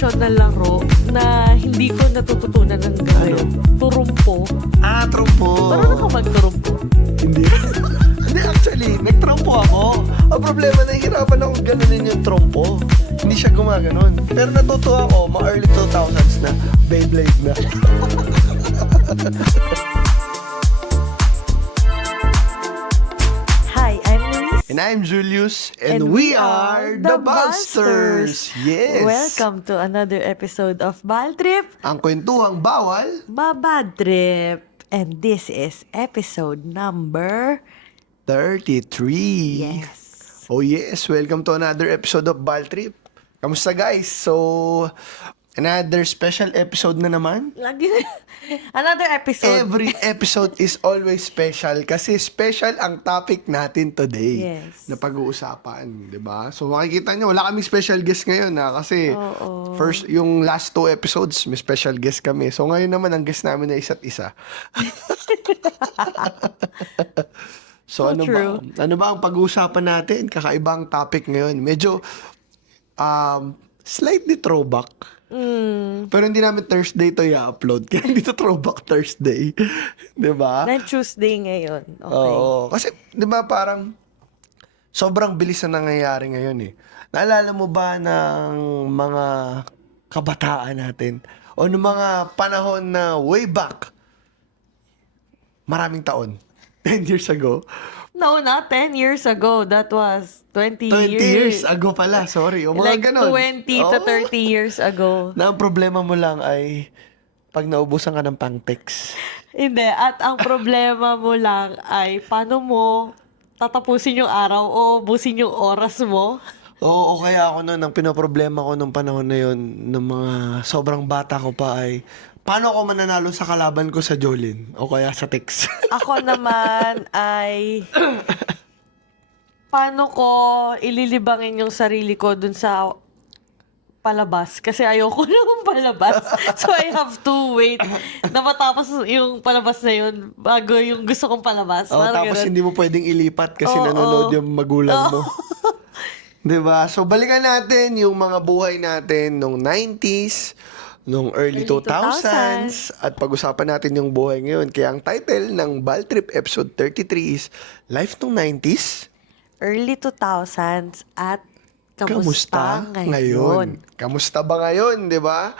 tradisyon na laro na hindi ko natututunan ng gawin. Turumpo. Trumpo. Marunong ka magturumpo? Hindi. Hindi, actually, nagtrumpo ako. Ang problema, nahihirapan akong ganunin yung trumpo. Hindi siya gumaganon. Pero natutuwa ako, mga early 2000s na, Beyblade na. Hi, I'm Luis. And I'm Julius, and we are the Busters. Yes. Welcome to another episode of Bal Trip, Ang kwentuhang bawal. Babad Trip. And this is episode number 33. yes. Oh yes, welcome to another episode of Bal Trip. Kamusta guys? So, another special episode na naman. Lagi another episode. Every episode is always special kasi special ang topic natin today. Yes. Na pag-uusapan, 'di ba? So makikita nyo, wala kaming special guest ngayon kasi Oo. first yung last 2 episodes may special guest kami. So ngayon naman ang guest namin na isa't isa. So So ano true. ba? Ano ba ang pag-uusapan natin? Kakaibang topic ngayon. Medyo slightly throwback. Pero hindi namin Thursday to i-upload. Kaya hindi to throwback Thursday. 'Di ba? Na Tuesday ngayon. Okay. Oo. Kasi 'di ba parang sobrang bilis na nangyayari ngayon eh. Naalala mo ba ng mga kabataan natin? O ng mga panahon na way back? Maraming taon. 10 years ago. No, not 10 years ago. That was 20 20 years. years ago pala. Sorry. O mga Like ganon. 20 to Oo. 30 years ago. Na ang problema mo lang ay pag naubusan ka ng pang-text. Hindi. At ang problema mo lang ay paano mo tatapusin yung araw o ubusin yung oras mo. Oo, kaya ako noon, ang pinoproblema ko nung panahon na yun, ng mga sobrang bata ko pa ay, paano ako mananalo sa kalaban ko sa Jolin? O kaya sa text? Ako naman ay paano ko ililibangin yung sarili ko dun sa palabas. Kasi ayoko naman palabas. So I have to wait na matapos yung palabas na yun bago yung gusto kong palabas. O, Parang tapos ganun. hindi mo pwedeng ilipat kasi Oo. nanonood yung magulang mo. 'Di ba? So balikan natin yung mga buhay natin nung 90s, nung early Early 2000s, at pag-usapan natin yung buhay ngayon. Kaya ang title ng Bal Trip episode 33 is Life nung 90s. Early 2000s at Kamusta kamusta ngayon? Kamusta ba ngayon, 'di ba?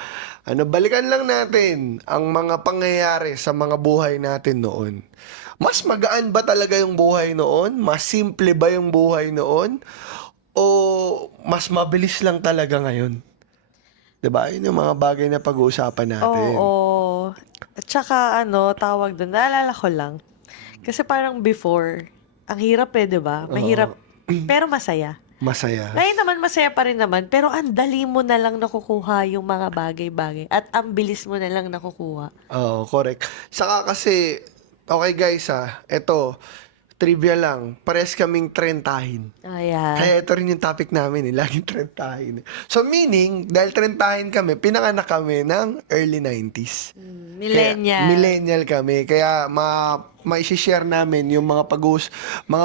Balikan lang natin ang mga pangyayari sa mga buhay natin noon. Mas magaan ba talaga yung buhay noon? Mas simple ba yung buhay noon? O mas mabilis lang talaga ngayon? 'Di ba? Yun yung mga bagay na pag-uusapan natin. Oo. At saka tawag doon, naalala ko lang. Kasi parang before, ang hirap di ba? Mahirap, pero masaya. Masaya. Ngayon naman, masaya pa rin naman, pero ang dali mo na lang nakukuha yung mga bagay-bagay. At ang bilis mo na lang nakukuha. Oo, correct. Saka kasi, okay guys eto, trivia lang, pares kaming trentahin. Ayan. Kaya ito rin yung topic namin laging trentahin. So meaning, dahil trentahin kami, pinanganak kami ng early 90s. Millennial. Kaya, millennial kami. Kaya ma-share namin yung mga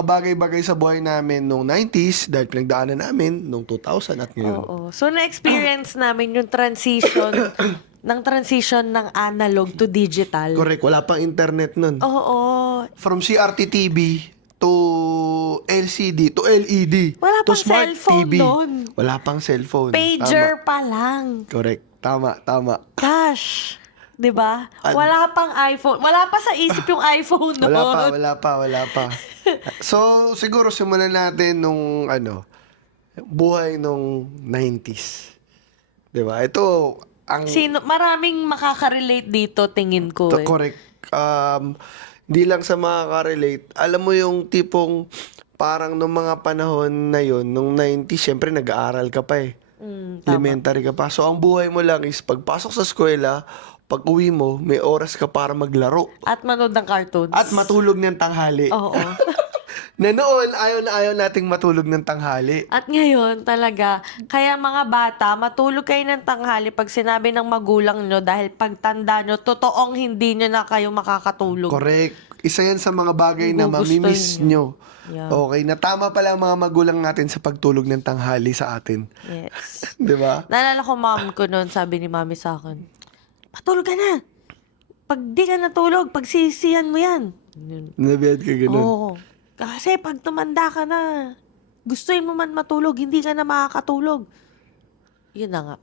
bagay-bagay sa buhay namin nung 90s dahil pinagdaanan namin nung 2000 at ngayon. Oo. So, na-experience namin yung transition ng analog to digital. Correct, wala pang internet nun. Oo. From CRT TV to LCD to LED Wala to pang smart cellphone TV. nun. Wala pang cellphone. Pager Tama. pa lang. Correct. Tama. Gosh. 'Di ba? Wala pang iPhone. Wala pa sa isip yung iPhone noon. Wala pa. So, siguro simulan natin nung buhay nung 90s. 'Di ba? Ito ang Maraming makaka-relate dito, tingin ko. correct. Di lang sa makaka-relate. Alam mo yung tipong parang nung mga panahon na yon, nung 90s, syempre nag-aaral ka pa eh. Tama. Elementary ka pa. So, ang buhay mo lang is pagpasok sa eskwela, pag uwi mo, may oras ka para maglaro. At manood ng cartoons. At matulog ng tanghali. Oo. Na noon, ayaw nating matulog ng tanghali. At ngayon, talaga, kaya mga bata, matulog kayo ng tanghali pag sinabi ng magulang nyo dahil pagtanda nyo, totoong hindi nyo na kayo makakatulog. Correct. Isa yan sa mga bagay na Gugustuhin mamimiss nyo. Yeah. Okay, na tama pala ang mga magulang natin sa pagtulog ng tanghali sa atin. Yes. Di ba? Naalala ko mom ko noon, sabi ni mami sa akin, patulog ka na. Pag di ka natulog, pagsisihan mo yan. Yun. Nabiyad ka ganun. Oo. Kasi pag tumanda ka na, gustuin mo man matulog, hindi ka na makakatulog. Yun na nga.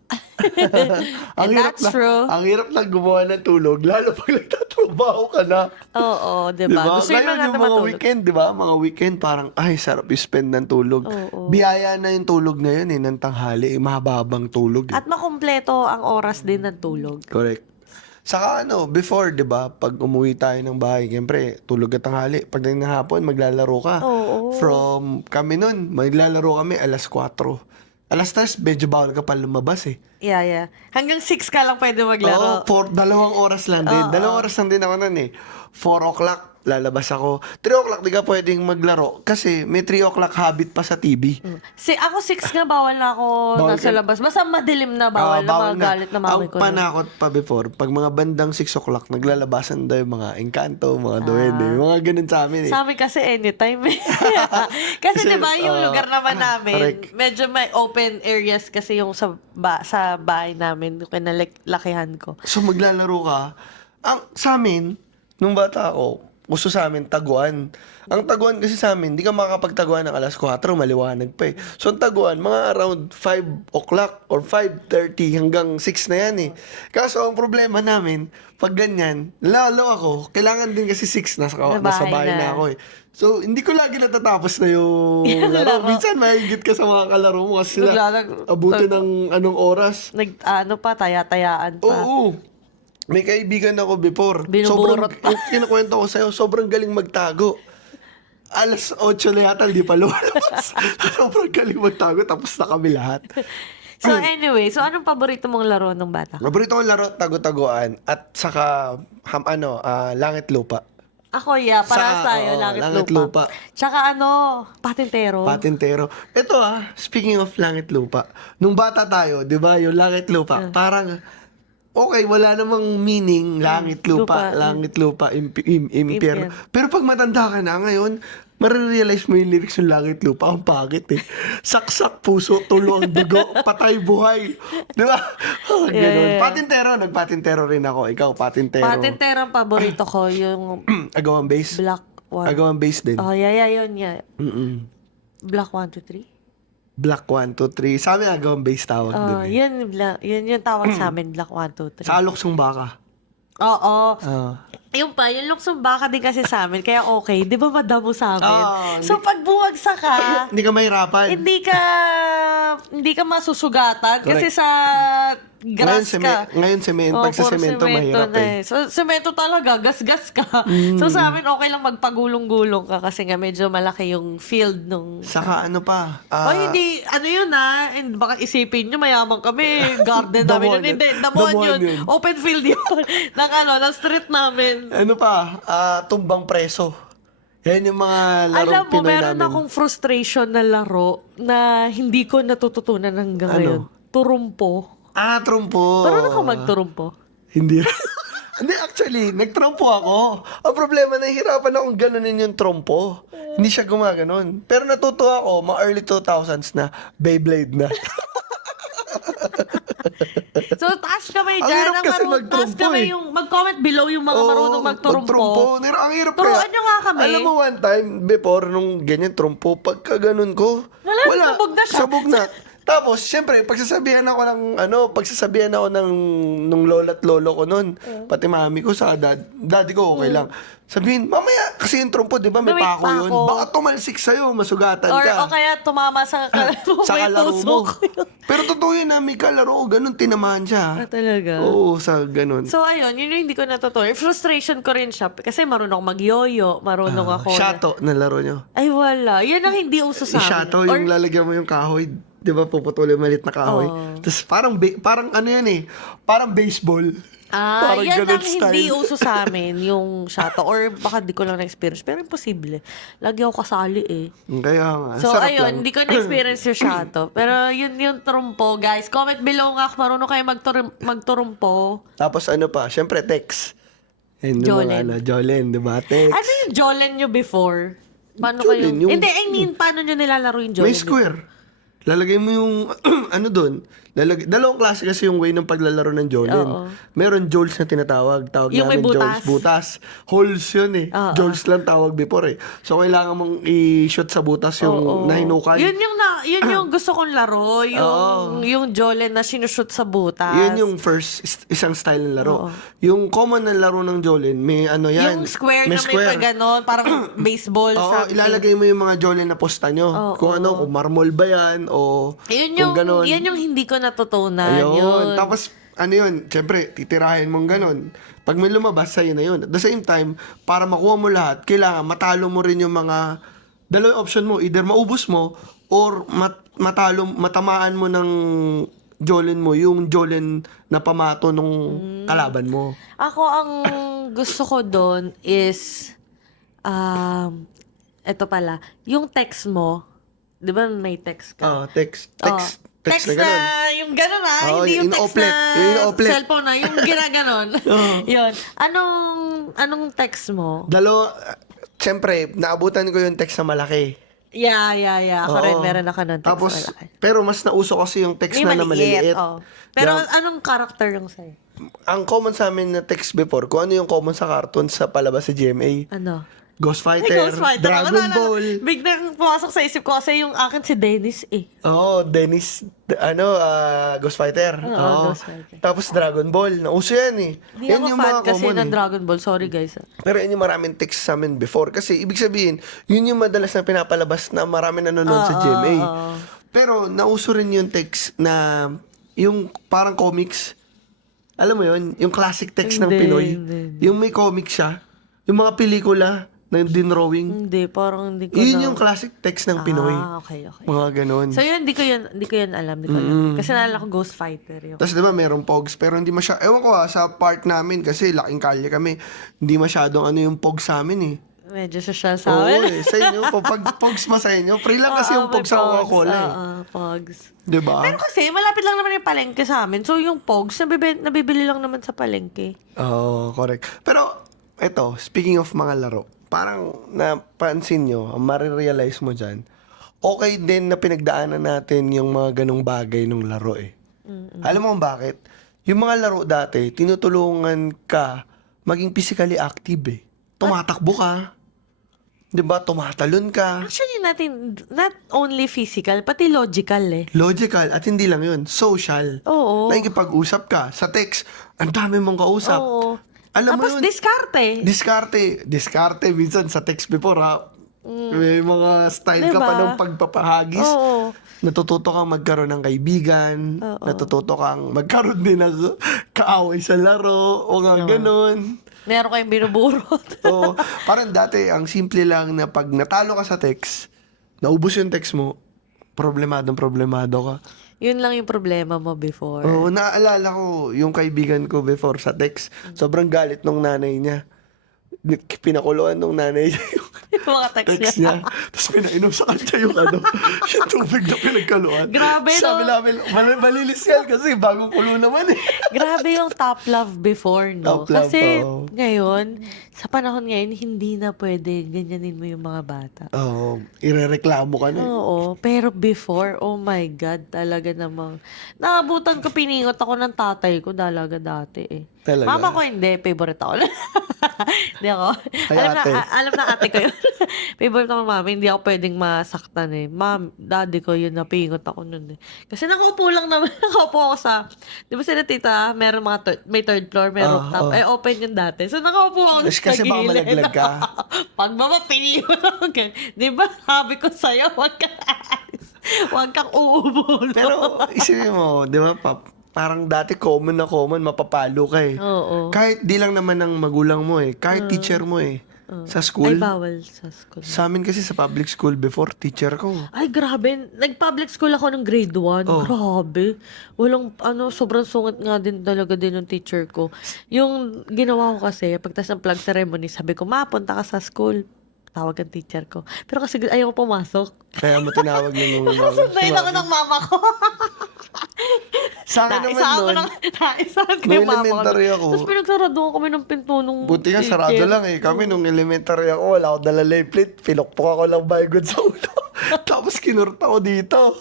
And that's true. Ang hirap lang gumawa ng tulog, lalo pag nagtatrabaho ka na. Oo, diba? Diba? Gustuin mo Ngayon nga yung na mga matulog. weekend, di ba? Mga weekend, parang, ay, sarap i-spend ng tulog. Oo. Biyaya na yung tulog ngayon ng tanghali. Mahababang tulog. At makumpleto ang oras din ng tulog. Correct. Saka before, di ba, pag umuwi tayo ng bahay, siyempre, tulog at tanghali. Pag ng hapon, maglalaro ka. Oo. From kami nun, maglalaro kami alas 4. Alas 3, medyo bawal ka pa lumabas eh. Yeah. Hanggang 6 ka lang pwede maglaro. Oo, 2 oras lang din. 2 oras lang din ako nun eh. 4 o'clock, lalabas ako. 3 o'clock, di ka pwedeng maglaro. Kasi may 3 o'clock habit pa sa TV. Ako 6 nga, bawal na ako Bawal nasa ka- labas. Basta madilim na, bawal na magalit na mami ko. Ang panakot pa before, pag mga bandang 6 o'clock, naglalabasan daw yung mga engkanto, mga duwende. Mga ganun sa amin eh. Sa amin kasi anytime eh. Kasi Kasi, diba yung lugar naman namin, correct. medyo may open areas kasi yung sa bahay namin, yung kinalakihan ko. So maglalaro ka. Sa amin, nung bata ako, gusto sa amin taguan. Ang taguan kasi sa amin, di ka makakapagtaguan ng alas 4, maliwanag pa eh. So ang taguan, mga around 5 o'clock or 5:30 hanggang 6 na yan eh. Kaso ang problema namin, pag ganyan, lalo ako, kailangan din kasi 6 nasa bahay na ako eh. So, hindi ko lagi natatapos na yung laro. Minsan, mahigit ka sa mga kalaro mo kasi sila abutin ng anong oras. Taya-tayaan pa. Oo. May kaibigan ako before. Binuburot pa. Yung kinukwento ko sa'yo, sobrang galing magtago. Alas 8 na yata, hindi pa lumalabas. Sobrang galing magtago, tapos na kami lahat. So anyway, anong paborito mong laro nung bata? Paborito kong laro, tago-taguan. At saka, langit lupa. Ako, para tayo, langit lupa. Tsaka patintero. Patintero. Ito speaking of langit lupa. Nung bata tayo, di ba, yung langit lupa, parang, okay, wala namang meaning, langit lupa, langit lupa, impyerno. Pero pag matanda ka na ngayon, marirealize mo yung lyrics ng langit lupa, ang pangit eh. Saksak, puso, tulo ang dugo, patay, buhay. Di ba? Ganun. Patintero, nagpatintero rin ako. Ikaw, patintero. Patintero ang paborito ko, yung Agawang base? Black one. Agawang base din. Oh, yun. Mm-mm. Black 1, 2, 3. Black 1, 2, 3. Sa amin, agawang base tawag dun eh. Yun yung tawag sa amin, Black 1, 2, 3. Sa aluksong baka. Oo. Ah. Yung luksong baka din kasi sa amin, kaya okay. Di ba madamo sa amin? Oo, So, pag buwagsak ka, Hindi ka mahirapan. hindi ka masusugatan kasi Correct. sa grass ka. Ngayon, Oo, pag sa puro semento, mahirap na eh. So, semento talaga, gas-gas ka. So, sa amin, okay lang magpagulong-gulong ka kasi nga medyo malaki yung field nung... Saka hindi, yun and baka isipin nyo, mayaman kami, garden namin. Damuhan Yun, yun. hindi, damuhan Damuhan yun. yun. Open field yun. ng street namin. tumbang preso. Yan yung mga larong Alam mo, Pinoy meron namin. akong frustration na laro na hindi ko natututunan hanggang ngayon. Turumpo. Trumpo. Parang ka magturumpo. Hindi. Hindi, actually, nagtrumpo ako. Ang problema, nahihirapan akong ganunin yung trumpo. Hindi siya gumaganon. Pero natutuwa ako, mga early 2000s na, Beyblade na. So, taas kamay Ang dyan. hirap kasi Taas magturumpo kamay eh. mag-comment below yung mga marunong magturumpo. Ang hirap Turuan nyo nga kami. Alam mo, one time, before, nung ganyan trumpo, pagka ganun ko, Wala, sabog na siya. Sabog na. Tapos, syempre, pagsasabihan ako ng nung lola at lolo ko nun, pati mami ko sa daddy ko, okay lang. Sabihin, mamaya, kasi yung trumpo, di ba, may May pako yun. pako. Baka tumalsik sa'yo, masugatan Or ka. o kaya tumama sa Sa may kalaro mo. tusok. Pero totoo yun na may kalaro ko, ganun, tinamaan siya. Talaga? Oo, sa ganun. So, ayun, yun yung hindi ko natutunan. Frustration ko rin siya. Kasi marunong ako mag-yoyo. Marunong ako. Shato na laro nyo. Ay, wala. Yan ang hindi uso sa amin. Shato, yung lalagyan mo yung kahoy. Di ba, puputulin malit na kahoy. Oo. Tapos parang ano yan eh, parang baseball. Parang Yan ganun ang hindi style. uso sa amin, yung shato. Or baka di ko lang na-experience. Pero imposible. Lagi ako kasali eh. Kaya nga, So, sarap ayun, lang. hindi ko na-experience yung shato. Pero yun yung trumpo, guys. Comment below nga kung marunong kayo magturumpo. Tapos ano pa, syempre text. And yung mga, Jolen. Jolen, di ba? Text. Ano yung Jolen nyo before? Paano Jolen, kayo? yung- Hindi, I mean, paano nyo nilalaro yung Jolen? May square. Lalagay mo yung, ano doon, dalawang klase kasi yung way ng paglalaro ng Jolen. Oo. Meron Jols na tinatawag. Tawag Yung may namin butas. Jols. Butas. Holes yun eh. Oo. Jols lang tawag before eh. So, kailangan mong i-shoot sa butas yung Oo. nahinukay. Yun yung gusto kong laro. Yung Jolen na sinushoot sa butas. Yun yung first, isang style ng laro. Oo. Yung common na laro ng Jolen, may ano yan. Yung square may na may paganon, parang baseball. Oo, something. ilalagay mo yung mga Jolen na posta nyo. Oo. Kung ano, kung marmol ba yan, o Yun kung ganon. yan yung hindi ko natutunan. Ayun. Tapos, ano yun, syempre, titirahin mong ganon. Pag may lumabas, sa'yo na yun. At the same time, para makuha mo lahat, kailangan matalo mo rin yung mga, dalawang option mo, either maubos mo, or matamaan mo ng Jolen mo, yung Jolen na pamato nung kalaban mo. Ako, ang gusto ko doon is, eto pala, yung text mo, di ba may text ka? Text Text na ganon. yung gano'n Oo, hindi yung yung text oplet. na Yung oplet. cellphone na, yung ginaganon. Yun. Anong text mo? Siyempre, naabutan ko yung text na malaki. Yeah. Ako rin, Oo. meron ako ng text Tapos, malaki. pero mas nauso kasi yung text May na maliliit. oh. Pero Yeah. anong character yung sa'yo? Ang common sa amin na text before, kung ano yung common sa cartoon sa palabas sa GMA, Ano? Ghost Ay, Fighter, Ghost Fighter. Dragon Ball. Biglang pumasok sa isip ko kasi yung akin si Dennis eh. Oo, Dennis, Ghost Fighter. Oo. Ghost Fighter. Tapos Dragon Ball, nauso yan eh. Hindi Yan ako yung fan mga kasi common ng eh. Dragon Ball. Sorry guys. Pero yun yung maraming text sa amin before. Kasi ibig sabihin, yun yung madalas na pinapalabas na marami nanonood sa GMA. Pero nauso rin yung text na yung parang comics. Alam mo yun? Yung classic text ng Hindi, Pinoy. hindi. Yung may comics siya. Yung mga pelikula na dinrawing. Hindi, parang hindi ko Yun na. yung classic text ng Pinoy. Okay. Mga ganun. So yun, hindi ko yun alam. Hindi ko alam. Kasi naalala ko Ghost Fighter yung. Tapos diba merong pogs pero hindi masyado, ewan ko sa part namin kasi laking kalye kami, hindi masyadong ano yung pogs sa amin eh. Medyo social sa Oo amin. sa inyo, pag pogs pa sa inyo, free lang kasi yung may pogs sa Coca-Cola eh. Pogs. Diba? Pero kasi, malapit lang naman yung palengke sa amin. So yung Pogs, nabibili lang naman sa palengke. Oo, correct. Pero, eto, speaking of mga laro, parang napansin nyo, marirealize mo dyan, okay din na pinagdaanan natin yung mga ganong bagay ng laro eh. Alam mo kung bakit? Yung mga laro dati, tinutulungan ka maging physically active eh. Tumatakbo ka. 'Di ba? Tumatalon ka. Actually, not only physical, pati logical eh. Logical. At hindi lang yun. Social. Oo. Nakikipag-usap ka. Sa text, ang dami mong kausap. Oo. Alam mo Tapos yun? diskarte. Diskarte. Minsan sa text before ha. May mga style ka Diba? pa ng pagpapahagis. Oo. Natututo kang magkaroon ng kaibigan. Oo. Natututo kang magkaroon din ng kaaway sa laro. O nga ganun. Meron kayong binuburot. Oo. Parang dati, ang simple lang na pag natalo ka sa text, naubos yung text mo, problemado ka. Yun lang yung problema mo before. Oo, naaalala ko yung kaibigan ko before sa text. Sobrang galit nung nanay niya. Pinakuluan nung nanay niya yung Yung mga text niya. Tapos pinainom sa kanya yung yung tubig na pinagkaluan. Grabe, Sabi no? namin, malilis yan kasi bagong kulo naman eh. Grabe yung top love before, no? Top love, Kasi oo. ngayon, sa panahon ngayon, hindi na pwede ganyanin mo yung mga bata. Oo, irereklamo ka na. Oo, pero before, oh my God, talaga namang, naabutan ko, piningot ako ng tatay ko, dalaga dati eh. Talaga? Mama ko hindi, favorite ako. Hindi ako. Ay, ate. Alam na ate ko yun. Favorite ako mami, hindi ako pwedeng masaktan eh. Daddy ko yun, napingot ako nun eh. Kasi nakaupo lang naman, nakaupo ako sa, di ba sila tita, meron may third floor, may rooftop, eh open yun dati. So nakaupo ako Kasi baka malaglag ka. Pag mama, piningot ako ganun. Di ba, sabi ko sa'yo, huwag kang aalis. Huwag kang uubo. Pero isipin mo, di ba, parang dati common, mapapalo ka eh. Oo. Kahit di lang naman ng magulang mo eh. Kahit teacher mo eh. Sa Ay, school. bawal sa school. Sa amin kasi sa public school before, teacher ko. Ay, grabe. Nag-public school ako ng grade 1. Oh. Grabe. Walang, sobrang sungat nga din talaga din ng teacher ko. Yung ginawa ko kasi, pagtas ng flag ceremony, sabi ko, ma, punta ka sa school. Tawag ang teacher ko. Pero kasi ayaw ko pumasok. Kaya mo tinawag yung mga Sundayin ako ng mama ko. Sa akin naman Naisahan ko nun, lang, naisahan ko nung yung mama ko. elementary ako, Tapos pinagsaraduhan kami ng pinto nung buti nga sarado teacher. lang eh. Kami nung elementary ako, wala ako dala plate, pinukpok ako lang baygon sa ulo. Tapos kinurta ko dito.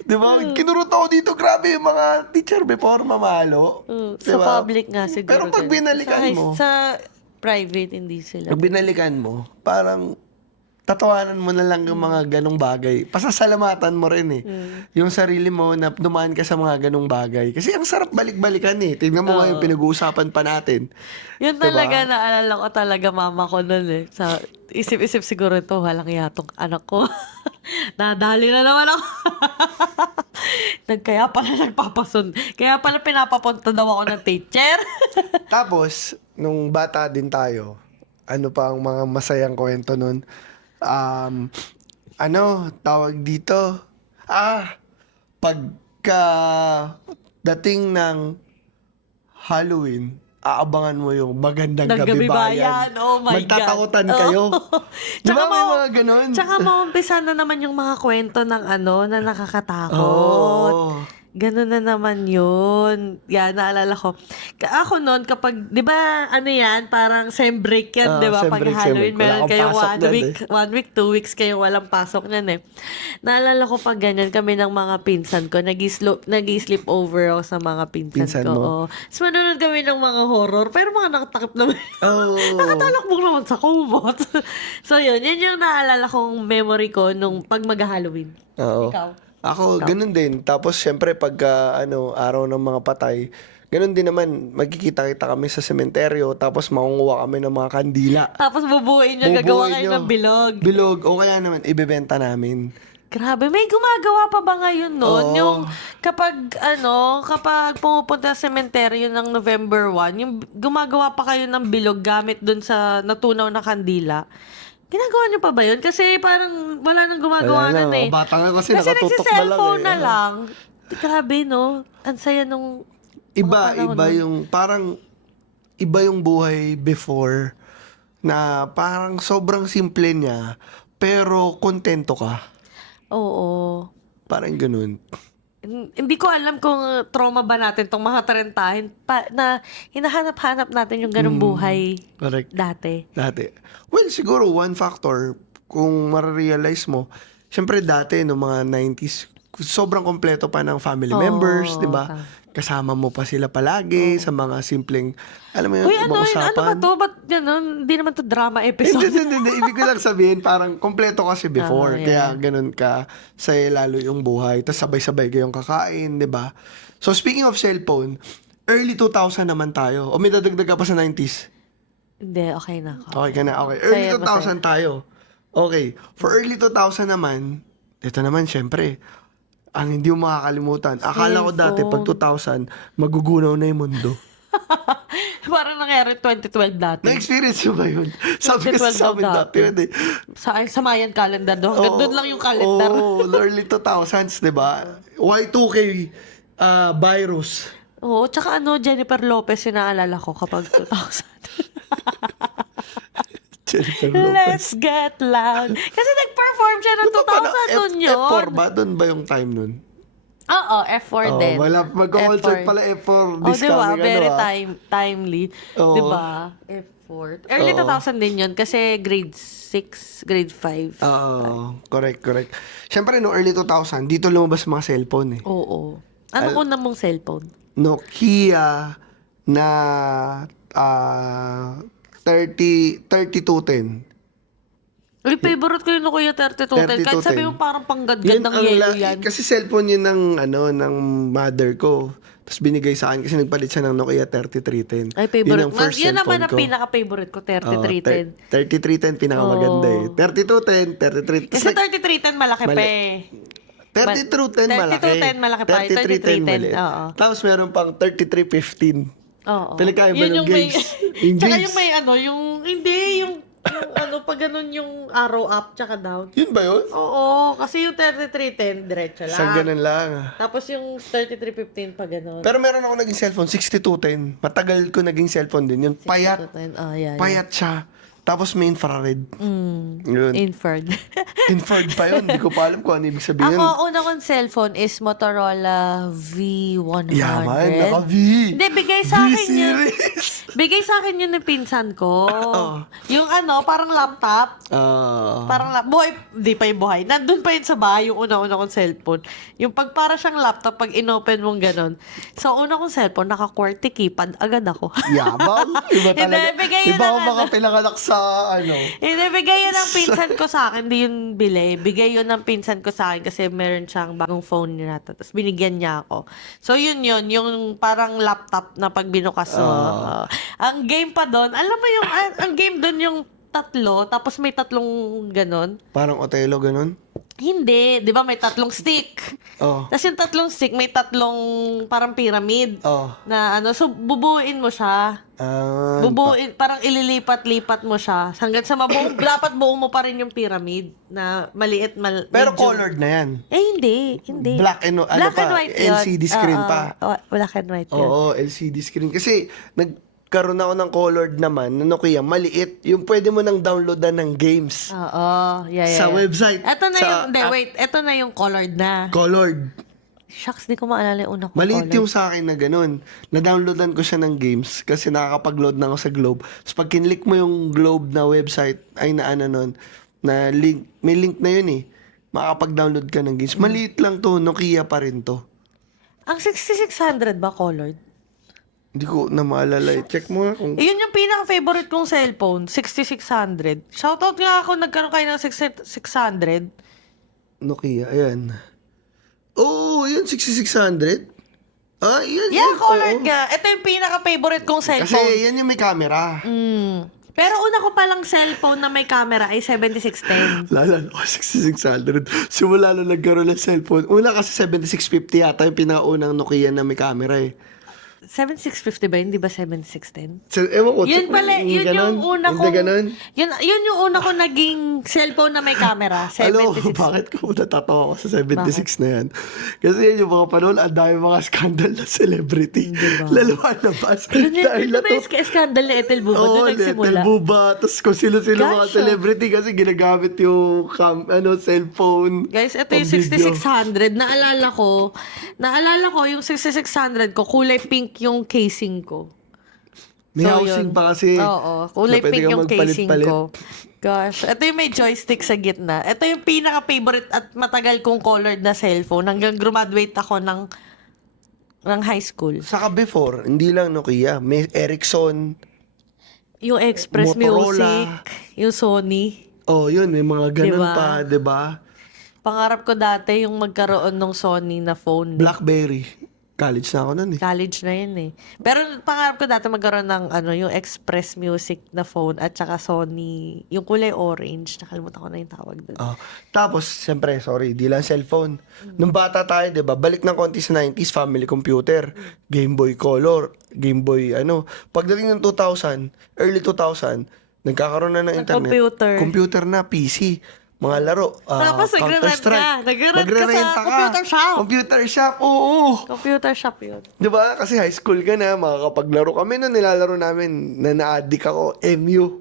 Di ba? Kinurta ko dito, grabe yung mga teacher before mamalo. Di Sa ba? public nga siguro. Pero pag ganun. binalikan mo, Sa private, hindi sila. pag binalikan mo, parang tatawanan mo na lang yung mga ganong bagay. Pasasalamatan mo rin eh. Yung sarili mo na dumaan ka sa mga ganong bagay. Kasi ang sarap balik-balikan eh. Tingnan mo nga yung pinag-uusapan pa natin. Yun talaga, naalala ko talaga mama ko nun eh. Sa isip-isip siguro ito, walang yatong anak ko. Nadali na naman ako. Kaya pala nagpapasun. Kaya pala pinapapunta daw ako ng teacher. Tapos, nung bata din tayo, ano pa ang mga masayang kwento nun? Tawag dito? Pagka dating ng Halloween, aabangan mo yung magandang gabi bayan. Oh my God. Magtatakutan kayo. Di ba may mga ganun? Tsaka maumpisa na naman yung mga kwento ng na nakakatakot. Oo. Ganun na naman yun. Yan, naalala ko. Ako noon, kapag, di ba, yan, parang sem break yan, di ba? sem Pag break, Halloween, sem break. Wala meron akong kayo pasok 1 dyan, week, 1 week, 2 weeks kayo walang pasok niyan eh. Naalala ko pag ganyan kami ng mga pinsan ko, nag-sleep over ako sa mga pinsan ko. Pinsan mo? Oo. So, manonood kami ng mga horror, pero mga nakatakip naman. Oh. Nakatalakbong naman sa kumot. So, yun yung naalala kong memory ko nung pag mag-Halloween. Oo. Ikaw? Ako, ganun din. Tapos, syempre, pagka, araw ng mga patay, ganun din naman, magkikita-kita kami sa sementeryo, tapos makunguha kami ng mga kandila. Tapos bubuin nyo, gagawa Bubuin kayo nyo. ng bilog. Bilog, o kaya naman, ibebenta namin. Grabe, may gumagawa pa ba ngayon noon? Oo. Yung kapag pumupunta sa sementeryo ng November 1, yung gumagawa pa kayo ng bilog gamit dun sa natunaw na kandila. Ginagawa niyo pa ba yun? Kasi parang wala nang gumagawa nun eh. Bata nga kasi Kasi nakatutok na lang nagsiselfone eh. na lang. Grabe, no? Ang saya nung Iba, mga panahon iba nun. yung, parang, iba yung buhay before, na parang sobrang simple niya, pero kontento ka. Oo. Parang ganun. Hindi ko alam kung trauma ba natin tong mga tarentahin na hinahanap-hanap natin yung ganung buhay Correct. dati. Dati. Well, siguro one factor, kung marirealize mo, syempre dati, no mga 90s, sobrang kompleto pa ng family members, di ba? Kasama mo pa sila palagi sa mga simpleng, alam mo yun, Uy, ano ba usapan. to? Ba't gano'n? Hindi naman to drama episode. Hindi. Ibig ko lang sabihin, parang kompleto kasi before. yeah. Kaya ganun ka, saya lalo yung buhay. Tapos sabay-sabay kayong kakain, di ba? So speaking of cellphone, early 2000 naman tayo. O may dadagdag ka pa sa 90s? Hindi, okay na ako. Okay ka na, okay. Early Masaya, 2000 tayo. Okay. For early 2000 naman, ito naman, syempre, ang hindi mo makakalimutan. Akala ko dati, pag 2000, magugunaw na yung mundo. Parang nangyari 2012 dati. Na-experience mo ba yun? Sabi ko 2012 sa amin daw dati yun eh. Sa Mayan calendar doon. Hanggang doon lang yung calendar. Early 2000s, di ba? Y2K virus. Oo, tsaka Jennifer Lopez yung naalala ko kapag 2000. Jennifer Lopez. Let's get loud. Kasi nag-perform siya ng 2000 nun yun. F4 ba? Doon ba yung time nun? Oo, F4 din. Mag-concert pala F4 this diba? coming, Very ano timely. Oo. Diba? F4. Early 2000 din yun kasi grade 6, grade 5. Oo, correct. Siyempre, no early 2000, dito lumabas mga cellphone eh. Oo. Ano una mong cellphone? Nokia na 3210. Uy, favorite ko yung Nokia 3210. Kahit 3210. sabi mo parang panggad-gad ng yellow yan. Kasi cellphone yun ng mother ko. Tapos binigay sa akin kasi nagpalit siya ng Nokia 3310. Ay, favorite. Yun ang first Yun naman cellphone ang ko. pinaka-favorite ko, 3310. 3310 pinakamaganda eh. 3210, 3310. Kasi 3310 malaki pa Mali. eh. 3210 malaki. 3210 malaki pa. 3310 maliit. Oo. Tapos meron pang 3315. Oo. Pinagkaiba Yun ng yung may, games. Yung tsaka games. yung may yung pag ganun yung arrow up tsaka down. Yun ba yun? Oo, kasi yung 3310, diretso lang. Sa ganun lang. Tapos yung 3315 pa ganun. Pero meron ako naging cellphone, 6210. Matagal ko naging cellphone din. Yun, payat. Oh, yeah. Payat siya. Tapos may infrared. Yun. Infrared. Infrared pa yun. Hindi ko pa alam kung ano ibig sabihin. Ako, una kong cellphone is Motorola V100. Yaman, naka-V. Hindi, bigay sa akin yun. V-series. Bigay sa akin yun ng pinsan ko. Oo. Yung parang laptop. Buhay, di pa yung buhay. Nandun pa yun sa bahay, yung una-una kong cellphone. Yung para siyang laptop, pag inopen mong ganun. So, una kong cellphone, naka-QWERTY keypad, agad ako. Yabang. Iba talaga. Bigay yun Iba ng ang mga pinanganak sa ano. Hindi, bigay yun ng pinsan ko sa akin. Hindi yun bili. Bigay yun ng pinsan ko sa akin kasi meron siyang bagong phone niya. Tapos binigyan niya ako. So, yun. Yung parang laptop na pag binukas mo. Ang game pa doon, alam mo yung, ang game doon yung tatlo, tapos may tatlong ganon. Parang Otelo, ganun? Hindi. Di ba may tatlong stick? Oh. Tapos yung tatlong stick, may tatlong parang pyramid. Oh. Na so bubuin mo siya. Bubuin, parang ililipat-lipat mo siya. Hanggang sa dapat buo mo pa rin yung pyramid na maliit, Pero medyo- colored na yan. Hindi. Black and, Black and white yun. LCD screen pa. Black and white yun. Oo, LCD screen. Kasi, nagkaroon ako ng colored naman, na Nokia, maliit. Yung pwede mo nang downloadan ng games. Oo. Yeah. Sa website. Ito na Sa yung, app. wait. Ito na yung colored na. Colored. Shucks, di ko maalala yung una kong Maliit colored. yung sa akin na ganun. Na-downloadan ko siya ng games kasi nakakapag-load na ako sa Globe. Tapos pag kinlik mo yung Globe na website, ay na ano nun, na link, may link na yun eh. Makakapag-download ka ng games. Maliit lang to, Nokia pa rin to. Ang 6600 ba colored? Hindi ko na maalala eh. Check mo nga kung... Yun yung pinaka-favorite kong cellphone, 6600. Shoutout nga ako, nagkaroon kayo ng 600. Nokia, ayan. Oh, yun, 6600. Yan. Yeah, colored oo. nga. Ito yung pinaka-favorite kong Kasi cellphone. yan yung may camera. Pero una ko palang cellphone na may camera ay 7610. Lala, 6600. Simula nung nagkaroon ng cellphone. Una kasi 7650 yata yung pinakaunang Nokia na may camera eh. 7650 ba? Hindi ba 7610? Ewan ko. Yun check mo, pala, yun ganon. yung una Hindi kong... ganon. Yun yung una ko naging cellphone na may camera. Alam mo, 76. bakit ko natatawa ako sa 76 na yan? Kasi yan yung mga panahon, ang dami mga scandal na celebrity. Lalabas. Dahil Yun na ba to. yung scandal ni Ethel Buba? Oo, Doon nagsimula. Ethel Buba. Tapos kung sino-sino mga Gosh, celebrity kasi ginagamit yung cellphone. Guys, ito yung pang-video. 6600. Naalala ko yung 6600 ko, kulay pink yung casing ko. May So, housing yun. pa kasi. Oo, kulay na pwede pink kang yung casing magpalit-palit. ko. Gosh, ito yung may joystick sa gitna. Ito yung pinaka-favorite at matagal kong colored na cellphone hanggang graduate ako ng high school. Saka before, hindi lang Nokia. May Ericsson. Yung Express Motorola. Music, yung Sony. Oh, yun. May mga ganun Diba? pa, di ba? Pangarap ko dati yung magkaroon ng Sony na phone. Blackberry. College na ako nun eh. College na yun eh. Pero pangarap ko dati magkaroon ng yung Express Music na phone at saka Sony, yung kulay orange. Nakalimutan ko na yung tawag doon. Oh. Tapos, siyempre, sorry, di lang cellphone. Nung bata tayo, di ba, balik ng konti sa 90s, family computer, Game Boy Color, Game Boy, Pagdating ng 2000, early 2000, nagkakaroon na ng internet. Computer. Computer na, PC. Mga laro, Tapos nagre-rent Counter-Strike. ka. Nagre-rent ka sa Magre-renta computer shop. Computer shop, oo. Computer shop yun. Di ba? Kasi high school ka na, makakapaglaro kami nung nilalaro namin, na na-addict ako, MU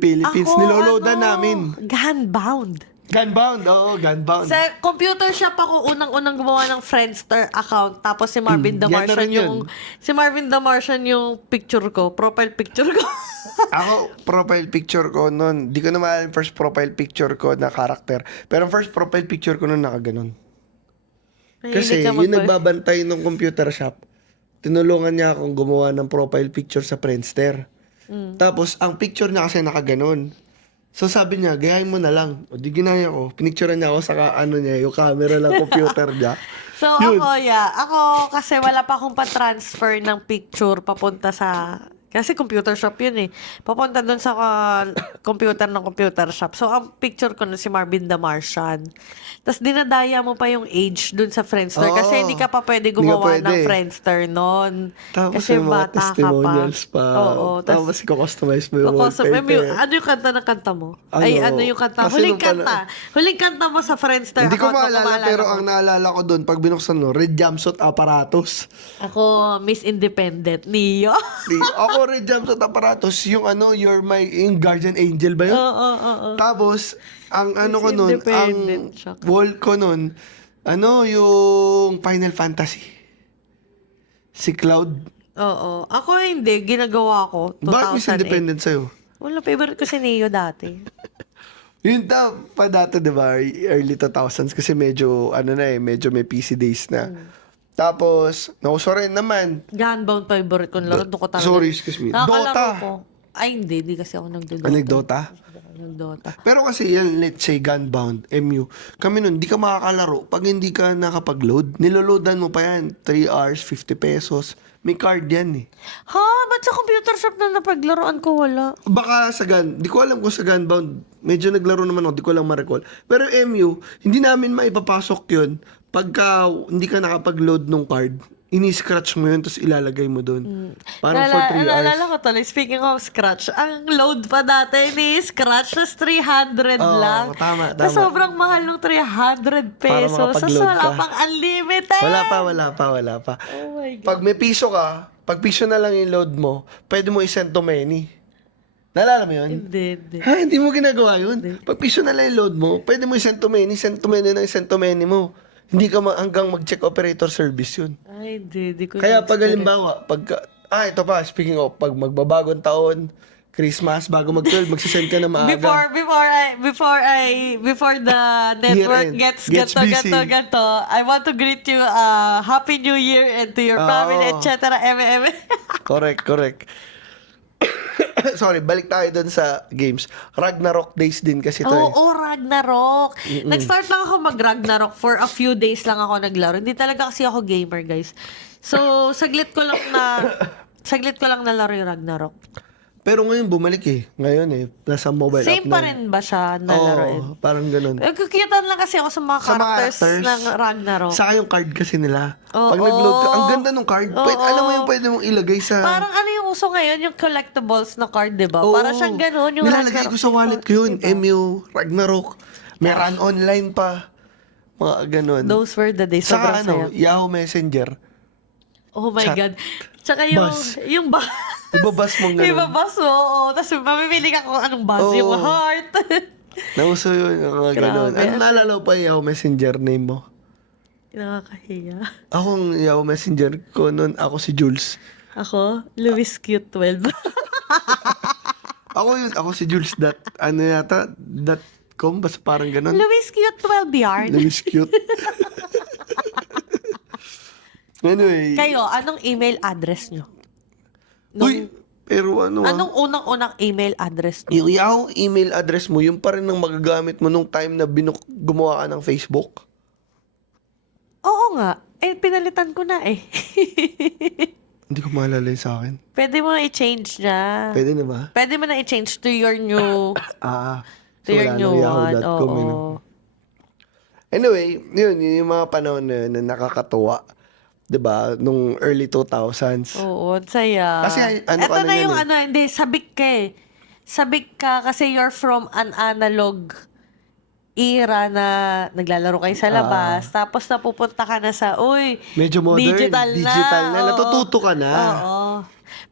Philippines. Niloloadan namin. Gunbound. Gunbound, oo, Gunbound. Sa computer shop ako unang-unang gumawa ng Friendster account. Tapos si Marvin the yan na Martian rin yun. si Marvin the Martian yung picture ko, profile picture ko. Ako, profile picture ko noon, di ko na maalala yung first profile picture ko na character. Pero ang first profile picture ko noon nakaganon. Kasi Mahilig ka yung nagbabantay ng computer shop, tinulungan niya akong gumawa ng profile picture sa Friendster. Tapos, ang picture niya kasi nakaganon. So sabi niya, gayahin mo na lang. O di ginaya ko. Pinicturean niya ako sa yung camera lang computer niya. So Yun. ako kasi wala pa akong pa-transfer ng picture papunta sa, kasi computer shop yun eh. Papunta doon sa computer ng computer shop. So ang picture ko na si Marvin the Martian. Tapos dinadaya mo pa yung age doon sa Friendster Oo. kasi hindi ka pa pwede Hindi ka gumawa pwede. ng Friendster noon. Tapos Kasi yung mga bata ka pa. testimonials pa. Oo. Tapos i-customize mo yung wallpaper. Ano yung kanta ng kanta mo? Ano yung kanta? Kasi Huling nung kanta. Huling kanta mo sa Friendster. Hindi ko account mo, maalala, pero ko. ang naalala ko doon, pag binuksan mo, red jumpsuit apparatus. Ako, Miss Independent. Neo. Ako storage jump sa aparatos, yung yung guardian angel ba yun? Oo. Tapos, ang ano ko Kasi nun, ang independent siya. wall ko nun, yung Final Fantasy. Si Cloud. Oo. Ako hindi. Ginagawa ko. 2008. Bakit Miss Independent sa'yo? Wala, favorite ko si Neo dati. Yun pa dati, di ba? Early 2000s kasi medyo may PC days na. Tapos, nauso rin naman. Gunbound favorite ko laro. Doon ko talaga. Sorry, excuse me. Nakakalaro Dota. ko. Ay, hindi. Hindi kasi ako nagdodota. Nag-Dota? Nagdota. Pero kasi yan, let's say Gunbound, MU, kami nun, di ka makakalaro pag hindi ka nakapag-load. Niloloadan mo pa yan, 3 hours, 50 pesos. May card yan eh. Ha? Ba't sa computer shop na napaglaruan ko wala? Baka di ko alam kung sa Gunbound, medyo naglaro naman ako, di ko lang ma-recall. Pero MU, hindi namin maipapasok yun pagka hindi ka nakapag-load ng card. Ini-scratch mo yun, tapos ilalagay mo doon. Parang for 3 hours. Naalala ko tuloy, speaking of scratch, ang load pa dati ni scratch, tas 300 Oo, lang. tama. Tas sobrang mahal ng 300 pesos. Tas makapag-load wala ka. pang unlimited. Wala pa. Oh my God. Pag may piso ka, pag piso na lang yung load mo, pwede mo i-send to many. Naalala mo yun? Hindi. Ha? Hindi mo ginagawa yun? Pag piso na lang yung load mo, pwede mo i-send to many na i-send to many mo. Hindi ka hanggang mag-check operator service yun. Ay, hindi ko Kaya pag na-experience. halimbawa, ito pa, speaking of, pag magbabagong taon, Christmas, bago mag-12, magsisend ka na maaga. Before the network Year-end. gets busy. ganto, I want to greet you Happy New Year and to your family, Oo. etc. Correct. Sorry, balik tayo dun sa games. Ragnarok days din kasi to eh. Oo, Ragnarok. Nag-start lang ako mag-Ragnarok for a few days lang ako naglaro. Hindi talaga kasi ako gamer, guys. So, saglit ko lang na laro yung Ragnarok. Pero ngayon bumalik eh. Ngayon eh, nasa mobile Same app na. pa rin ba siya nalaroin? Oo, parang ganun. Nagkikita lang kasi ako sa mga characters ng Ragnarok. Saka yung card kasi nila. Oo. Pag nag-load ka, ang ganda ng card. Oo. Alam mo yung pwede mong ilagay sa... Parang ano yung uso ngayon, yung collectibles na card, di ba? Oo. Para siyang ganun, yung Nilalagay ko sa wallet ko yun. Diba? MU, Ragnarok. May run online pa. Mga ganun. Those were the days. Saka Sobrang saya. Yahoo Messenger. Oh my Chat. God. Tsaka yung... Buzz. Yung buzz. Ibabas mong ganun. Ibabas mo, oo. Tapos mamimili ka kung anong buzz. Oo. Yung heart. Nauso yun. Mga ganun. Grabe. Ano naalala ko pa yung Yahoo Messenger name mo? Nakakahiya. Akong Yahoo Messenger ko noon, ako si Jules. Ako, Louis Cute 12. Ako si Jules .com, basta parang ganun. Louis Cute 12 yarn. Louis Cute. Anyway. Kayo, anong email address nyo? Nung- Uy, pero Anong unang-unang email address nyo? yung Yahoo email address mo, yung pa rin ang magagamit mo nung time na gumawa ka ng Facebook? Oo nga. Pinalitan ko na eh. Hindi ko maalala yun sa akin. Pwede mo i-change na. Pwede na ba? Pwede mo na i-change to your new... So to your wala new na one. yahoo.com. Oo. Anyway, yun yung mga panahon na nakakatuwa. 'Di ba? Nung early 2000s. Oo, ang saya. Kasi ano Ito ka na na yan yung eh. hindi, sabik ka eh. Sabik ka kasi you're from an analog era na naglalaro kayo sa labas. Tapos napupunta ka na sa, Medyo modern, digital na. Oo. Natututo ka na. Oo.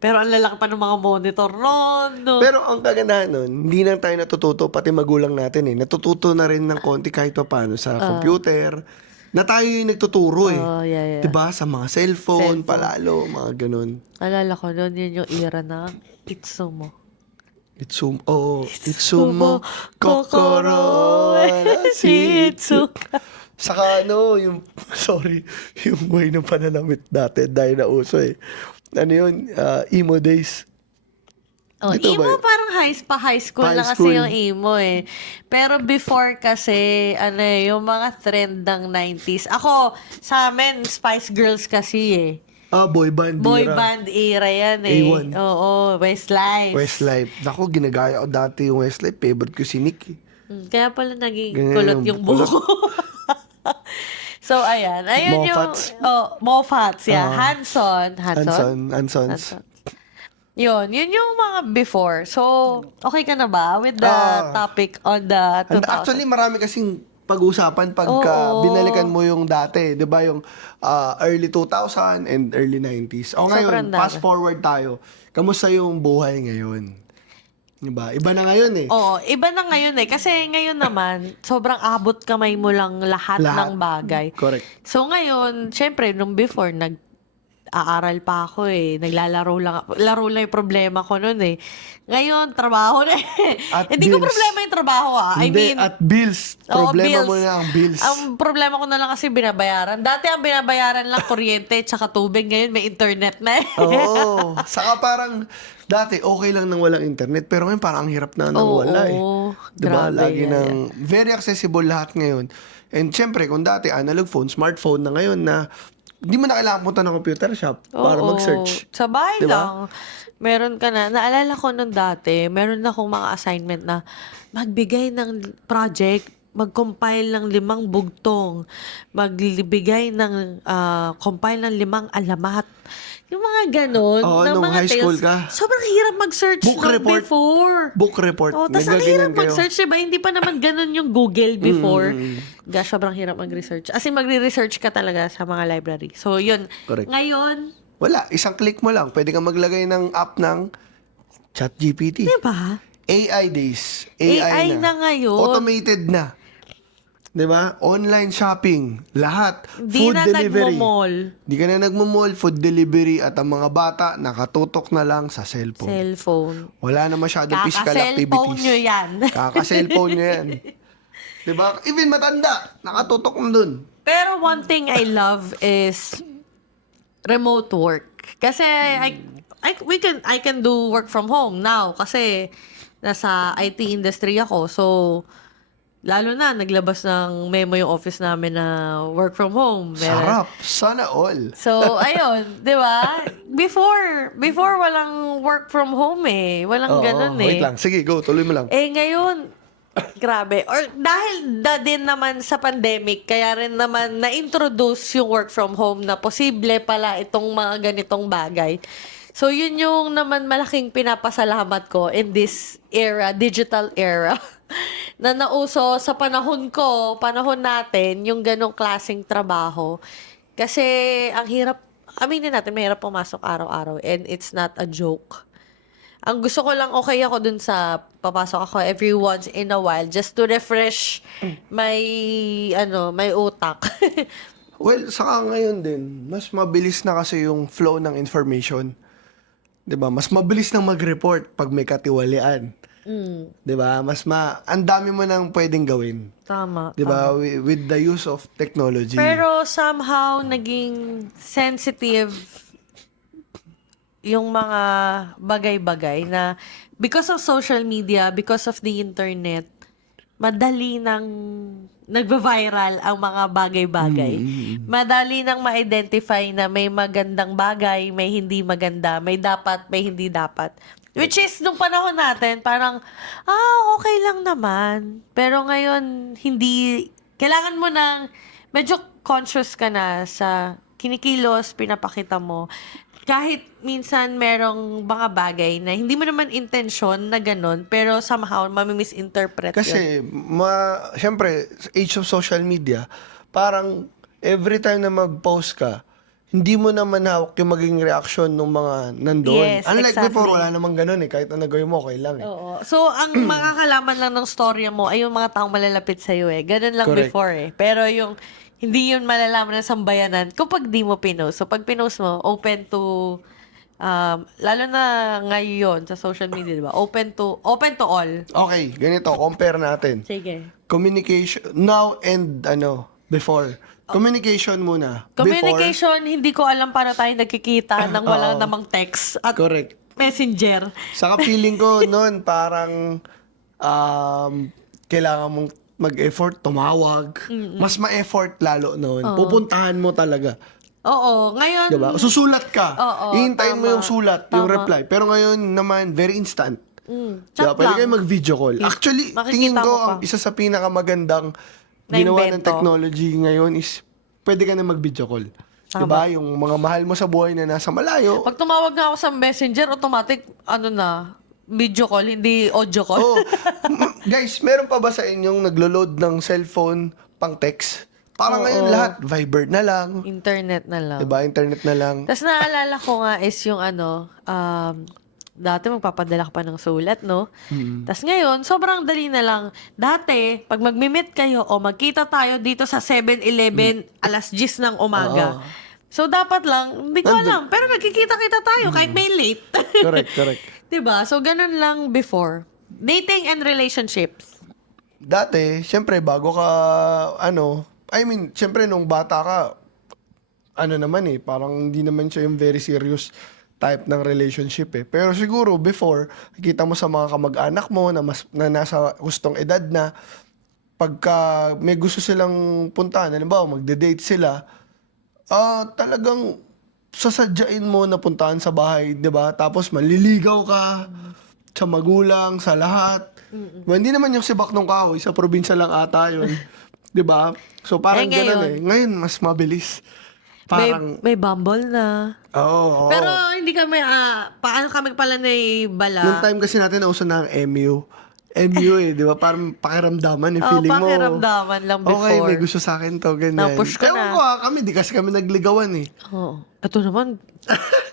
Pero ang lalaki pa ng mga monitor ron. No? Pero ang kagandahan nun, hindi lang tayo natututo, pati magulang natin eh. Natututo na rin ng konti kahit pa paano sa computer. Na tayo yung nagtuturo eh. Oh, yeah. Diba? Sa mga cellphone, palalo, mga ganun. Alala ko nun, yun yung era na Itsumo. Itsumo, kokoro, Shitsuka. Saka yung way ng pananamit dati, dahil na uso eh. Ano yun? Emo days. Oh, Dito emo ba? parang high school High lang kasi school. yung emo eh. Pero before kasi, yung mga trend ng 90s. Ako, sa amin, Spice Girls kasi eh. Boy band Boy era. band era yan eh. A1. Oo, Westlife. Westlife. Ako, ginagaya ko dati yung Westlife. Favorite ko si Nick eh. Kaya pala naging Ganyan kulot yung yung buho. So, ayan. Ayun Moffats. Moffats, yeah. Hanson. Ansons. Yun yung mga before. So, okay ka na ba with the topic on the 2000? Actually, marami kasing pag-usapan pagka Oo. binalikan mo yung dati. Di ba yung early 2000 and early 90s. O Sobrang ngayon, dami. fast forward tayo. Kamusta yung buhay ngayon? Diba? Iba na ngayon eh. Oo, iba na ngayon eh. Kasi ngayon naman, sobrang abot kamay mo lang lahat Lahat. ng bagay. Correct. So ngayon, syempre, nung before, aaral pa ako eh. Naglalaro lang. Laro lang yung problema ko noon eh. Ngayon, trabaho na eh. At Hindi ko bills. problema yung trabaho I Hindi, mean, at bills. oo, Problema bills. mo na ang bills. Ang problema ko na lang kasi binabayaran. Dati ang binabayaran lang kuryente tsaka tubig. Ngayon may internet na eh. Oo. Saka parang, dati okay lang nang walang internet, pero ngayon parang ang hirap na nang Oo, wala eh. Diba? grabe Lagi yan. nang, very accessible lahat ngayon. And syempre, kung dati analog phone, smartphone na ngayon na, hindi mo na kailangan punta ng computer shop para Oo. mag-search. Sa bahay Diba? lang. Meron ka na. Naalala ko nung dati, meron akong mga assignment na magbigay ng project, mag-compile ng 5 bugtong, magbigay ng compile ng 5 alamat. Yung mga ganon, Oo, ng nung mga high school tales. ka. Sobrang hirap mag-search Book nung report. before. Book report. Oh, tas ang Nagaganyan hirap mag-search, diba? Hindi pa naman ganun yung Google before. Gosh, sobrang hirap mag-research. As in, magre-research ka talaga sa mga library. So, yun. Correct. Ngayon, Wala, isang click mo lang. Pwede kang maglagay ng app ng ChatGPT. diba? AI days. AI na ngayon. Automated na. 'Di ba? Online shopping, lahat. Di Food na delivery. nagmo-mall. Di ka na nagmo-mall, food delivery at ang mga bata nakatutok na lang sa cellphone. Cellphone. Wala na masyadong physical Kaka-cellphone activities. nyo yan. Kaka-cellphone nyo yan. 'Di ba? Even matanda, nakatutok na dun. Pero one thing I love is remote work. Kasi I can do work from home now kasi nasa IT industry ako. So, lalo na, naglabas ng memo yung office namin na work from home. Sarap. Sana all. So, ayun, di ba? Before walang work from home eh. Walang Oo, ganun eh. wait lang. Sige, go. Tuloy mo lang. Eh, ngayon, grabe. Or dahil din naman sa pandemic, kaya rin naman na-introduce yung work from home na posible pala itong mga ganitong bagay. So, yun yung naman malaking pinapasalamat ko in this era, digital era, na nauso sa panahon ko, panahon natin, yung ganong klaseng trabaho. Kasi, ang hirap, aminin natin, mahirap pumasok araw-araw and it's not a joke. Ang gusto ko lang, okay ako dun sa papasok ako every once in a while just to refresh my utak. Well, saka ngayon din, mas mabilis na kasi yung flow ng information. 'Di ba? Mas mabilis nang mag-report pag may katiwalian. 'Di ba? Ang dami mo nang pwedeng gawin. Tama. 'Di ba? With the use of technology. Pero somehow, naging sensitive yung mga bagay-bagay na because of social media, because of the internet, madali nang nagva-viral ang mga bagay-bagay. Madali nang ma-identify na may magandang bagay, may hindi maganda, may dapat, may hindi dapat. Which is, nung panahon natin, parang, okay lang naman. Pero ngayon, hindi, kailangan mo ng, medyo conscious ka na sa kinikilos, pinapakita mo. Kahit minsan merong mga bagay na hindi mo naman intensyon na ganun, pero somehow mamimisinterpret yun. Kasi, syempre, sa age of social media, parang every time na mag-post ka, hindi mo naman hawak yung maging reaction ng mga nandoon. Yes, Unlike exactly. before, wala namang ganun eh. Kahit na nagawin mo, okay lang eh. Oo. So, ang makakalaman lang ng storya mo ay yung mga taong malalapit sa'yo eh. Ganun lang Correct. before eh. Pero yung hindi yun malalaman ng sambayanan kapag di mo pinost. So, pag pinost mo, open to, lalo na ngayon sa social media, di ba? Open to all. Okay, ganito, compare natin. Sige. Communication, now and before. Communication muna. Communication, hindi ko alam paano tayo nagkikita nang wala Oo. namang text at Correct. messenger. Saka feeling ko noon parang kailangan mong mag-effort, tumawag. Mas ma-effort lalo noon. Pupuntahan mo talaga. Oo, ngayon, Diba? Susulat ka. Oo, Ihintayin mo tama. yung sulat, yung Tama. reply. Pero ngayon naman, very instant. Diba? chat Pwede lang. kayo mag-video call. Actually, Makikita tingin ko, mo pa. ang isa sa pinakamagandang ginawa ng Na-invento. technology ngayon is pwede ka na mag-video call. Diba? Yung mga mahal mo sa buhay na nasa malayo. Pag tumawag nga ako sa messenger, automatic, video call, hindi audio call. Oh, guys, meron pa ba sa inyong naglo-load ng cellphone pang text? Parang Oo. ngayon lahat, Viber na lang. Internet na lang. Diba? Internet na lang. Tapos naalala ko nga is yung dati magpapadala ka pa ng sulat, no? Tapos ngayon, sobrang dali na lang. Dati, pag magmi-meet kayo o magkita tayo dito sa 7-Eleven alas 10 ng umaga. Oo. So, dapat lang, hindi ko alam. Pero nagkikita-kita tayo kahit may late. Correct. Diba? So, ganun lang before. Dating and relationships. Dati, syempre, bago ka, syempre, nung bata ka, parang hindi naman siya yung very serious type ng relationship eh. Pero siguro, before, nakita mo sa mga kamag-anak mo na nasa gustong edad na, pagka may gusto silang puntahan, halimbawa, magde-date sila, talagang sasadyain mo na puntahan sa bahay, 'di ba? Tapos maliligaw ka sa magulang, sa lahat. Well, hindi naman yung sibak ng kahoy, sa probinsya lang ata 'yun. 'Di ba? So parang ngayon? ganun eh. Ngayon mas mabilis. Parang May Bumble na. oo. Pero hindi kami, paano kami pala na Nung time kasi natin nauso na ang MU. MU eh, 'di ba? Parang pakiramdaman eh, Oh, feeling mo. pakiramdaman lang before. Okay, may gusto sa akin to, ganyan. Napush ka Ewan na. ko kami, di kasi kami nagligawan eh. Oo. Ito naman,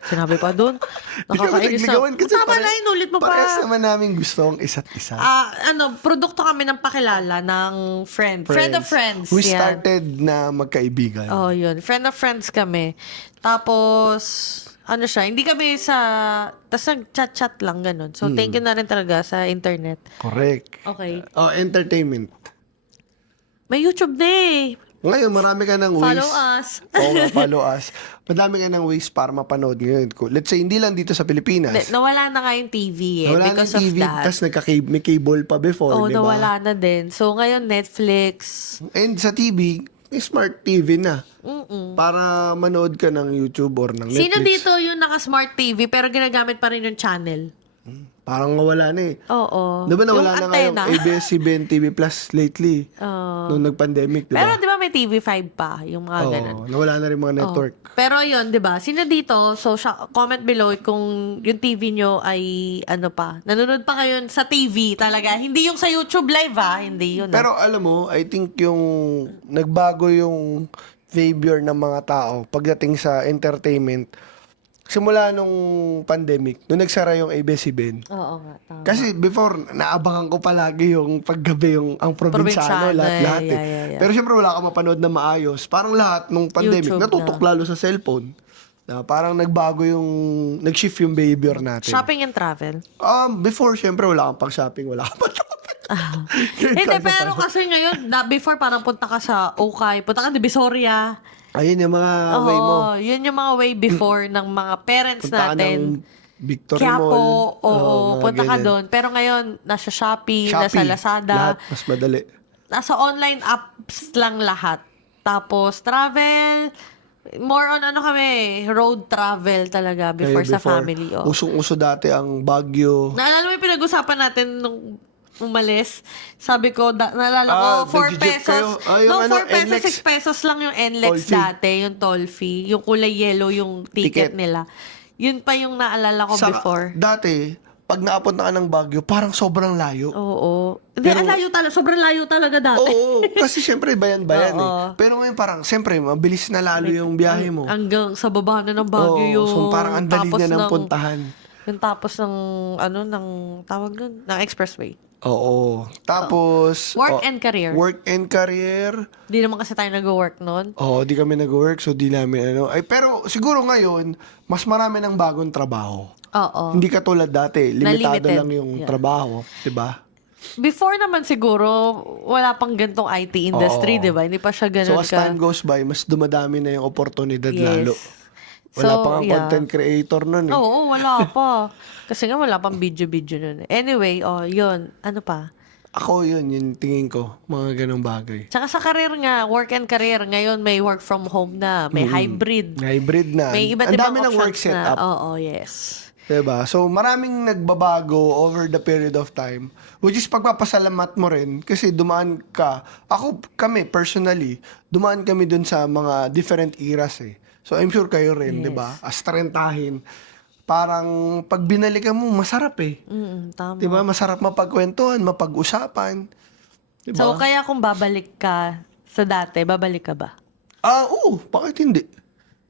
sinabi pa doon. Di kami Nakakainis nagligawan kasi Tama na, inulit mo pa. parehas naman namin gusto ang isa't isa. Produkto kami ng pakilala ng friend. Friend of friends. We yan. started na magkaibigan. Oh, yun. Friend of friends kami. Tapos, hindi kami tapos nag-chat-chat lang, ganun. So, thank you na rin talaga sa internet. Correct. Okay. Oh, entertainment. May YouTube na eh. Ngayon, marami ka ng ways. Follow us. Oo nga, follow us. Madami ka ng ways para mapanood ngayon. Let's say, hindi lang dito sa Pilipinas. Nawala na nga yung TV eh. Nawala because ng TV, of that. tapos may cable pa before, Oh, di ba? nawala na din. So, ngayon, Netflix. And sa TV, may smart TV na. Para manood ka ng YouTube or ng Netflix. Sino dito yung naka-smart TV pero ginagamit pa rin yung channel? Parang nawala na eh. Oo. Di ba nawala Yung na nga yung antena. ABS-CBN TV Plus lately? Oo. Nung nag-pandemic, di ba? Pero di ba may TV5 pa? Yung mga ganun. Oo, nawala na rin mga network. Pero yun, di ba? Sino dito? So, comment below kung yung TV nyo ay nanonood pa kayo sa TV talaga. Hindi yung sa YouTube live Hindi yun. Pero alam mo, I think yung nagbago yung behavior ng mga tao pagdating sa entertainment simula nung pandemic, nung nagsara yung ABS-CBN. Oo nga, tama. Kasi before, naabangan ko palagi yung paggabi ang probinsyano, Probinsyano, lahat eh. yeah. Pero syempre wala ka mapanood na maayos. Parang lahat nung pandemic, YouTube natutok lalo sa cellphone. Parang nagbago nag-shift yung behavior natin. Shopping and travel. Before, syempre wala kang pang-shopping, wala kang Hindi, pero kasi ngayon, before parang punta ka sa Okay, punta ka sa Divisoria. Ayun yung mga way mo. Oo, yun yung mga way before ng mga parents Punta ka ng natin. Victory Quiapo, Mall. oo, mga punta ka ganyan. doon. Pero ngayon, nasa Shopee, nasa Lazada. Lahat, mas madali. Nasa online apps lang lahat. Tapos, travel, more on kami, road travel talaga before sa family. Oh. Usong-uso dati ang Baguio. Naalala mo yung pinag-usapan natin nung umalis? Sabi ko, naalala ko, 4 nag-jeep pesos. kayo? Yung 4 pesos, NLEX. 6 pesos lang yung NLEX Toll fee. dati, yung toll fee. Yung kulay yellow yung ticket Ticket. nila. Yun pa yung naalala ko before. Dati, pag naapunta ka ng Baguio, parang sobrang layo. Oo. Hindi, Pero- layo talaga. Sobrang layo talaga dati. Oo, kasi syempre bayan-bayan Oo. Pero ngayon parang, syempre, mabilis na lalo yung biyahe mo. Hanggang sa baba na ng Baguio Oo, yung so parang ang dali tapos na ng puntahan. Yung tapos ng, ng tawag nun, ng expressway. Oo. Tapos, Work and career. Work and career. Di naman kasi tayo nag-work nun. Oo, di kami nag-work, so di namin pero siguro ngayon, mas marami ng bagong trabaho. Oo. Hindi katulad dati, limitado limited. lang yung Yeah. trabaho, 'di ba? Before naman siguro, wala pang gantong IT industry, Oo. di ba? Hindi pa siya So ganun as time goes by, mas dumadami na yung oportunidad Yes. lalo. Wala So, pa nga yeah. content creator nun eh. Oo, wala pa. Kasi nga wala pang video-video nun. Anyway, yun. Ano pa? Ako yun, yung tingin ko, mga ganong bagay. Tsaka sa career nga, work and career, ngayon may work from home na, may hybrid. Hybrid na. May iba't Ang ibang dami ng work options na. setup. Oo, yes. Diba? So, maraming nagbabago over the period of time, which is pagpapasalamat mo rin kasi dumaan ka. Kami, personally, dumaan kami dun sa mga different eras eh. So, I'm sure kayo rin, Yes. diba? As tarentahin, parang pag binalikan mo, masarap eh. Tama. Diba? Masarap mapagkwentuhan, mapag-usapan. Diba? So, kaya kung babalik ka sa dati, babalik ka ba? Oo, bakit hindi?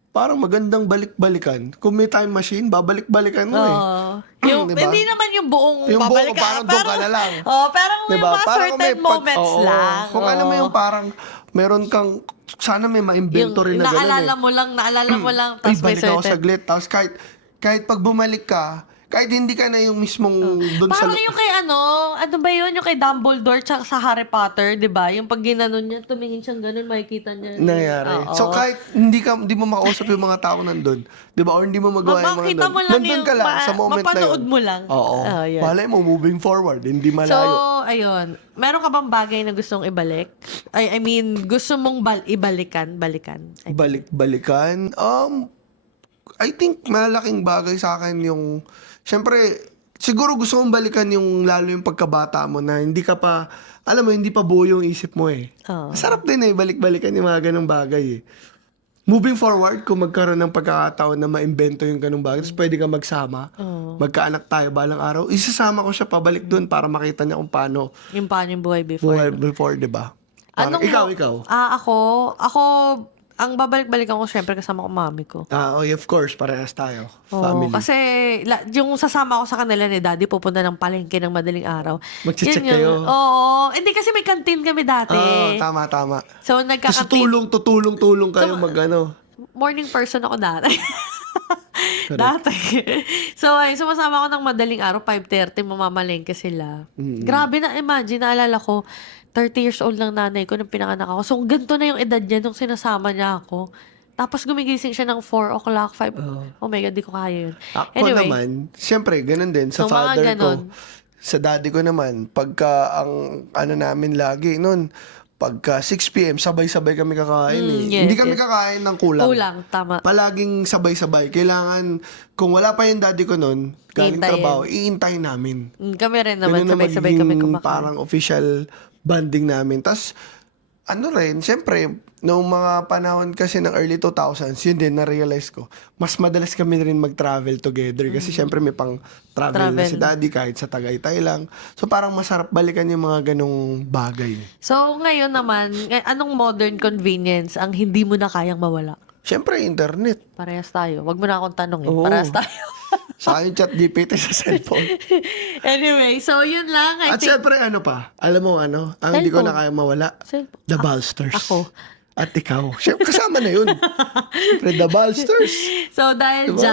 Parang magandang balik-balikan. Kung may time machine, babalik-balikan mo eh. Yung, Diba? Hindi naman yung buong Yung buong, babalik ka. parang doon ka na lang. Parang may Diba? mga Parang kung certain moments oo, lang. Kung alam mo yung parang meron kang, sana may ma-inventory na gano'n eh. Naalala mo lang, Ay, tapos may balik ako certain. saglit. Tapos kahit pag bumalik ka, kahit hindi ka na yung mismong doon sa... Parang yung kay ano ba yun? Yung kay Dumbledore tsaka sa Harry Potter, di ba? Yung pag ginanon niya, tumingin siyang ganun, makikita niya. nangyari. Oo. So kahit hindi mo makausap yung mga tao nandun, 'di ba? Or hindi mo magawa yung mga Makita mo lang nandun yung ka lang sa moment na mapanood yun. mo lang. Oo. Yun. Malay mo moving forward, hindi So, malayo. ayun. Meron ka bang bagay na gustong ibalik? I mean, gusto mong balikan? Balik-balikan. I think malaking bagay sa akin yung syempre siguro gusto kong balikan yung lalo yung pagkabata mo na hindi ka pa alam mo hindi pa buo yung isip mo eh. Oo. Masarap din eh balik-balikan yung mga ganung bagay eh. Moving forward, kung magkaroon ng pagkakataon na maimbento yung ganung bagay, tapos pwede ka magsama, magkaanak tayo balang araw, isasama ko siya pabalik doon para makita niya kung paano Yung paano yung buhay before. buhay before, di ba? Parang, ikaw. Ako, ang babalik-balikan ko, syempre, kasama ko mami ko. Of course, parehas tayo. Oo, Family. kasi yung sasama ko sa kanila ni daddy, pupunta ng palengke ng madaling araw. Magche-check Yun yung- kayo. Oo. Hindi kasi may canteen kami dati. Tama. So, Tapos nagka-canteen. tutulong kayo mag-ano. Morning person ako dati. Dati. So, sumasama ako ng madaling araw, 5:30, mamamalengke sila. Grabe na, imagine, naalala ko, 30 years old lang nanay ko nung pinanganak ako. So, ganito na yung edad niya nung sinasama niya ako. Tapos gumigising siya ng 4 o'clock, 5. Oh my God, di ko kaya yun. Ako Anyway, naman, siyempre, ganun din. Sa So, mga father ko, ganun. sa daddy ko naman, pagka ang ano namin lagi, nun, pagka 6 p.m., sabay-sabay kami kakain eh. yes, Hindi kami kakain ng kulang. kulang, tama. Palaging sabay-sabay. Kailangan, kung wala pa yung daddy ko nun, galing Iintayin. trabaho, iintayin namin. Kami rin naman, Ganun na sabay-sabay kami magiging kumakain. parang official banding namin. Tas, ano rin, syempre, noong mga panahon kasi ng early 2000s, yun din, na-realize ko, mas madalas kami rin mag-travel together. Kasi syempre may pang travel na si daddy kahit sa Tagaytay lang. So parang masarap balikan yung mga ganong bagay. So, ngayon naman, anong modern convenience ang hindi mo na kayang mawala? Syempre, internet. Parehas tayo. Wag mo na akong tanong eh. Oo. Parehas tayo. Sa akin, chat GPT sa cellphone. Anyway, so yun lang. I At think, syempre, ano pa? Alam mo ano? Ang hindi ko Cellphone. na kaya mawala. Cellphone. The Ballsters. Ako. At ikaw. Syempre, kasama na yun. Syempre, The Ballsters. So, dahil Diba?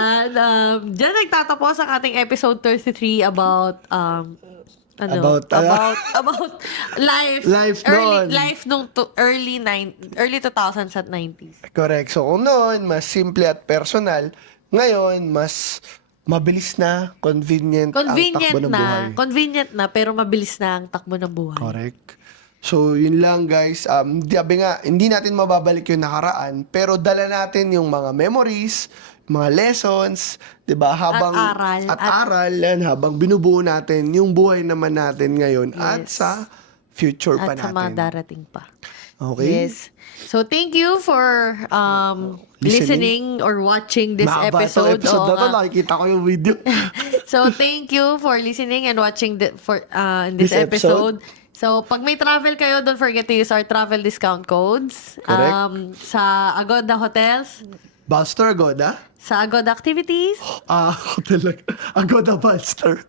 dyan nagtatapos ang ating episode 33 about, About life. Life noon. Life nung early 2000s at 90s. Correct. So, kung noon, mas simple at personal. Ngayon, mas mabilis na, convenient ang takbo ng buhay. Convenient na, pero mabilis na ang takbo ng buhay. Correct. So, yun lang guys. Sabi nga, hindi natin mababalik yung nakaraan, pero dala natin yung mga memories, mga lessons, 'di ba? Habang aral yan, habang binubuo natin yung buhay naman natin ngayon at sa future pa At sa natin. mga darating pa. Okay? Yes. So, thank you for listening or watching this Mahaba episode. itong episode Oo na to, nga. nakikita ko yung video. So, thank you for listening and watching in this This episode. episode. So, pag may travel kayo, don't forget to use our travel discount codes. Correct. Sa Agoda Hotels, Buster Agoda? sa Agoda Activities, Ako talaga. Agoda Buster.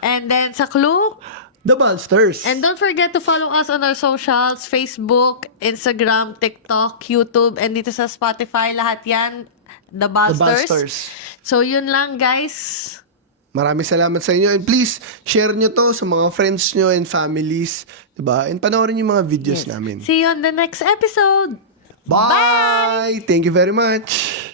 and then sa Klook. The Ballsters. And don't forget to follow us on our socials, Facebook, Instagram, TikTok, YouTube, and dito sa Spotify, lahat yan, The The Ballsters. Ballsters. So, yun lang, guys. Maraming salamat sa inyo. And please, share nyo to sa mga friends nyo and families. Diba? And panoorin yung mga videos namin. See you on the next episode. Bye! Thank you very much.